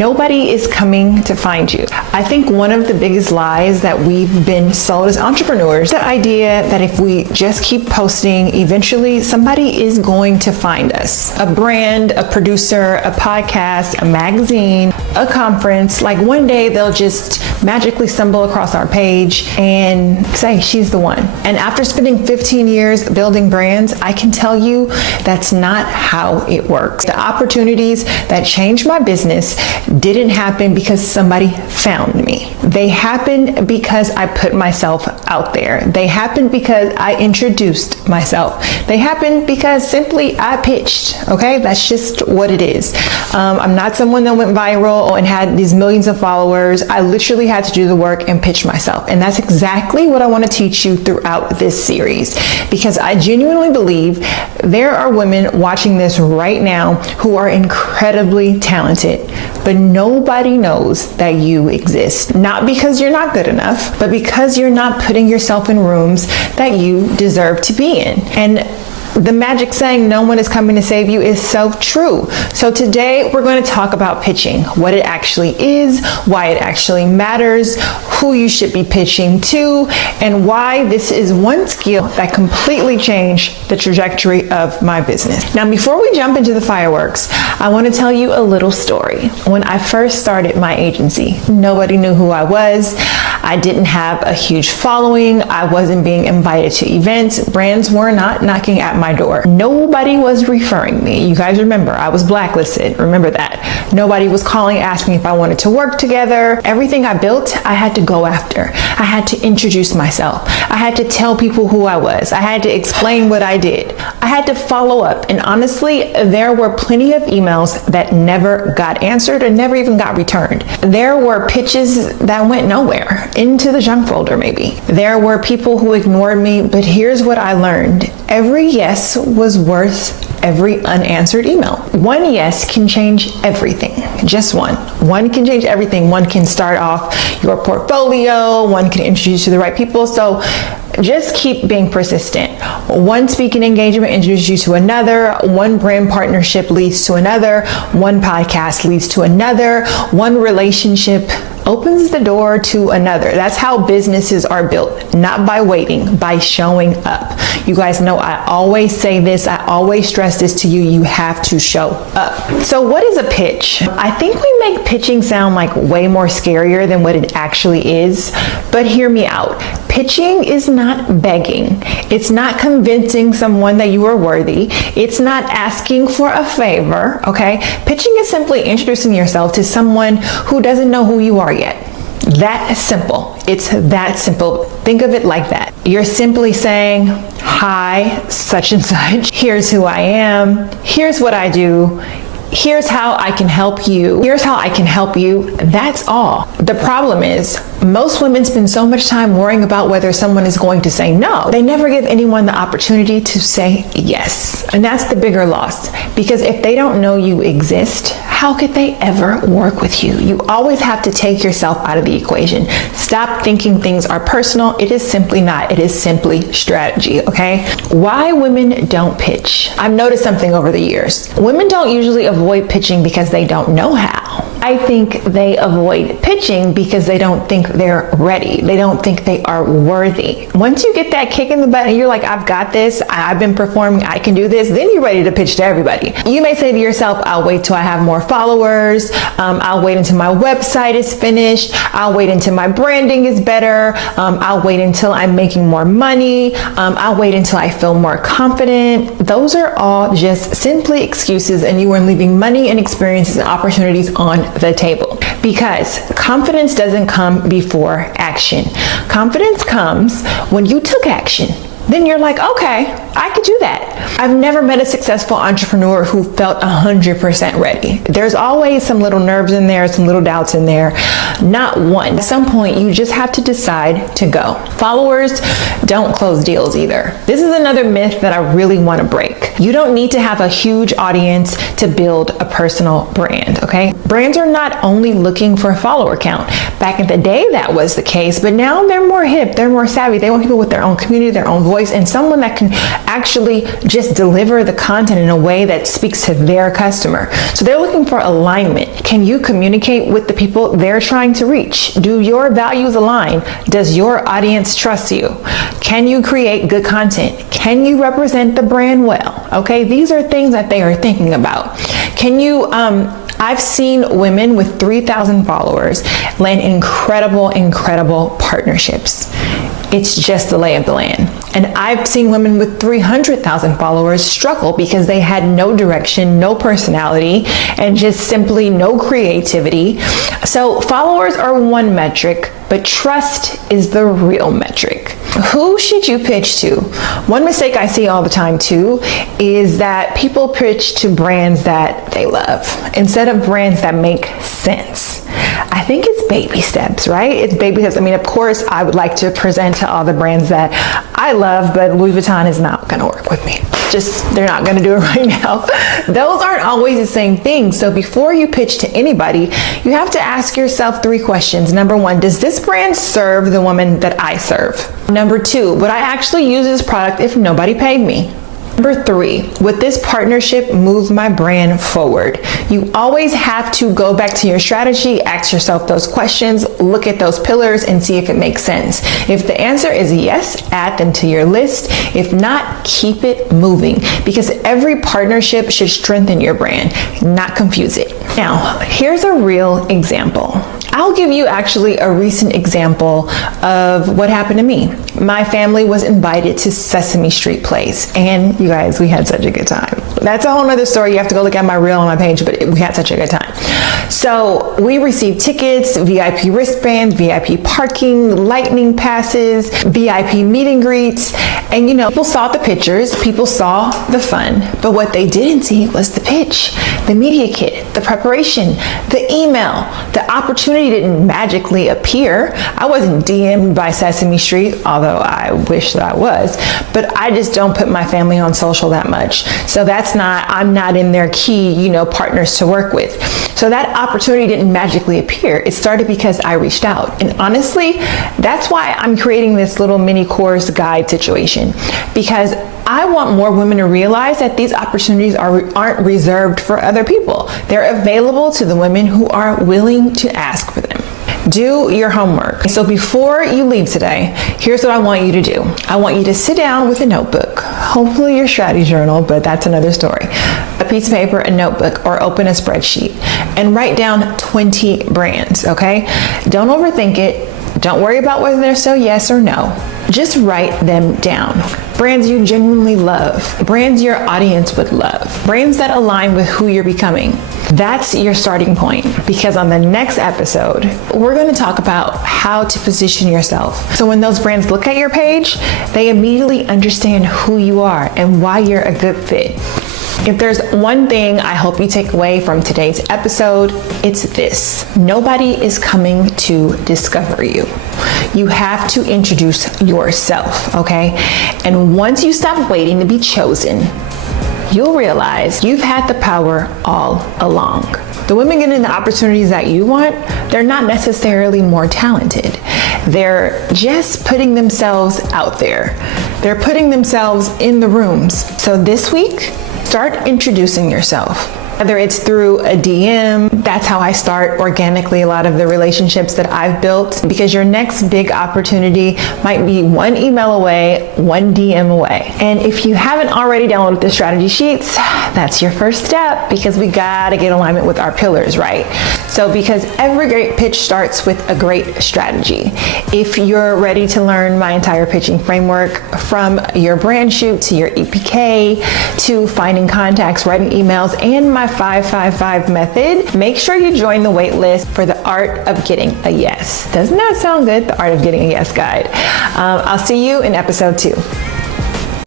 Nobody is coming to find you. I think one of the biggest lies that we've been sold as entrepreneurs, the idea that if we just keep posting, eventually somebody is going to find us. A brand, a producer, a podcast, a magazine, a conference, like one day they'll just magically stumble across our page and say, she's the one. And after spending 15 years building brands, I can tell you that's not how it works. The opportunities that changed my business didn't happen because somebody found me. They happened because I put myself out there. They happened because I introduced myself. They happened because simply I pitched, okay? That's just what it is. I'm not someone that went viral and had these millions of followers. I literally had to do the work and pitch myself. And that's exactly what I want to teach you throughout this series, because I genuinely believe there are women watching this right now who are incredibly talented, but nobody knows that you exist. Not because you're not good enough, but because you're not putting yourself in rooms that you deserve to be in. And the magic saying, no one is coming to save you, is so true. So today we're going to talk about pitching, what it actually is, why it actually matters, who you should be pitching to, and why this is one skill that completely changed the trajectory of my business. Now, before we jump into the fireworks, I want to tell you a little story. When I first started my agency, nobody knew who I was. I didn't have a huge following. I wasn't being invited to events. Brands were not knocking at my door. Nobody was referring me. You guys remember, I was blacklisted. Remember that. Nobody was calling asking if I wanted to work together. Everything I built, I had to go after. I had to introduce myself. I had to tell people who I was. I had to explain what I did. I had to follow up. And honestly, there were plenty of emails that never got answered and never even got returned. There were pitches that went nowhere, into the junk folder maybe. There were people who ignored me, but here's what I learned. Every yes was worth every unanswered email. One yes can change everything. Just one. One can change everything. One can start off your portfolio. One can introduce you to the right people. So just keep being persistent. One speaking engagement introduces you to another. One brand partnership leads to another. One podcast leads to another. One relationship opens the door to another. That's how businesses are built, not by waiting, by showing up. You guys know I always say this, I always stress this to you, you have to show up. So what is a pitch? I think we make pitching sound like way more scarier than what it actually is, but hear me out. Pitching is not begging. It's not convincing someone that you are worthy. It's not asking for a favor, okay? Pitching is simply introducing yourself to someone who doesn't know who you are yet. That simple. It's that simple. Think of it like that. You're simply saying, hi, such and such. Here's who I am. Here's what I do. Here's how I can help you. Here's how I can help you. That's all. The problem is, most women spend so much time worrying about whether someone is going to say no. They never give anyone the opportunity to say yes. And that's the bigger loss. Because if they don't know you exist, how could they ever work with you? You always have to take yourself out of the equation. Stop thinking things are personal. It is simply not. It is simply strategy, okay? Why women don't pitch. I've noticed something over the years. Women don't usually avoid pitching because they don't know how. I think they avoid pitching because they don't think they're ready. They don't think they are worthy. Once you get that kick in the butt and you're like, I've got this, I've been performing, I can do this, then you're ready to pitch to everybody. You may say to yourself, I'll wait till I have more followers. I'll wait until my website is finished. I'll wait until my branding is better. I'll wait until I'm making more money. I'll wait until I feel more confident. Those are all just simply excuses, and you are leaving money and experiences and opportunities on the table, because confidence doesn't come before action. Confidence comes when you took action. Then you're like, okay, I could do that. I've never met a successful entrepreneur who felt 100% ready. There's always some little nerves in there, some little doubts in there. Not one. At some point, you just have to decide to go. Followers don't close deals either. This is another myth that I really want to break. You don't need to have a huge audience to build a personal brand, okay? Brands are not only looking for a follower count. Back in the day, that was the case, but now they're more hip, they're more savvy. They want people with their own community, their own voice, voice and someone that can actually just deliver the content in a way that speaks to their customer. So they're looking for alignment. Can you communicate with the people they're trying to reach? Do your values align? Does your audience trust you? Can you create good content? Can you represent the brand well? Okay, these are things that they are thinking about. Can you, I've seen women with 3,000 followers land incredible partnerships. It's just the lay of the land. And I've seen women with 300,000 followers struggle because they had no direction, no personality, and just simply no creativity. So followers are one metric, but trust is the real metric. Who should you pitch to? One mistake I see all the time too is that people pitch to brands that they love instead of brands that make sense. I think it's baby steps, right? It's baby steps. I mean, of course, I would like to present to all the brands that I love, but Louis Vuitton is not going to work with me. They're not going to do it right now. Those aren't always the same thing. So before you pitch to anybody, you have to ask yourself 3 questions. Number 1, does this brand serve the woman that I serve? Number 2, would I actually use this product if nobody paid me? Number 3, would this partnership move my brand forward? You always have to go back to your strategy, ask yourself those questions, look at those pillars and see if it makes sense. If the answer is yes, add them to your list. If not, keep it moving because every partnership should strengthen your brand, not confuse it. Now, here's a real example. I'll give you actually a recent example of what happened to me. My family was invited to Sesame Street Place, and you guys, we had such a good time. That's a whole nother story. You have to go look at my reel on my page, but we had such a good time. So we received tickets, VIP wristbands, VIP parking, lightning passes, VIP meet and greets, and people saw the pictures, people saw the fun, but what they didn't see was the pitch, the media kit, the preparation, the email, the opportunity didn't magically appear. I wasn't DM'd by Sesame Street, although I wish that I was, but I just don't put my family on social that much. So I'm not in their key, partners to work with. So that opportunity didn't magically appear. It started because I reached out. And honestly, that's why I'm creating this little mini course guide situation, because I want more women to realize that these opportunities aren't reserved for other people. They're available to the women who are willing to ask for them. Do your homework. So before you leave today, here's what I want you to do. I want you to sit down with a notebook, hopefully your strategy journal, but that's another story. A piece of paper, a notebook, or open a spreadsheet and write down 20 brands, okay? Don't overthink it. Don't worry about whether they're still yes or no. Just write them down. Brands you genuinely love, brands your audience would love, brands that align with who you're becoming. That's your starting point, because on the next episode, we're going to talk about how to position yourself. So when those brands look at your page, they immediately understand who you are and why you're a good fit. If there's one thing I hope you take away from today's episode, it's this. Nobody is coming to discover you. You have to introduce yourself, okay? And once you stop waiting to be chosen, you'll realize you've had the power all along. The women getting the opportunities that you want, they're not necessarily more talented. They're just putting themselves out there. They're putting themselves in the rooms. So this week, start introducing yourself. Whether it's through a DM, that's how I start organically a lot of the relationships that I've built, because your next big opportunity might be one email away, one DM away. And if you haven't already downloaded the strategy sheets, that's your first step, because we gotta get alignment with our pillars, right? So because every great pitch starts with a great strategy. If you're ready to learn my entire pitching framework, from your brand shoot to your EPK to finding contacts, writing emails, and my 555 method, make sure you join the wait list for the art of getting a yes. Doesn't that sound good? The art of getting a yes guide. I'll see you in episode 2.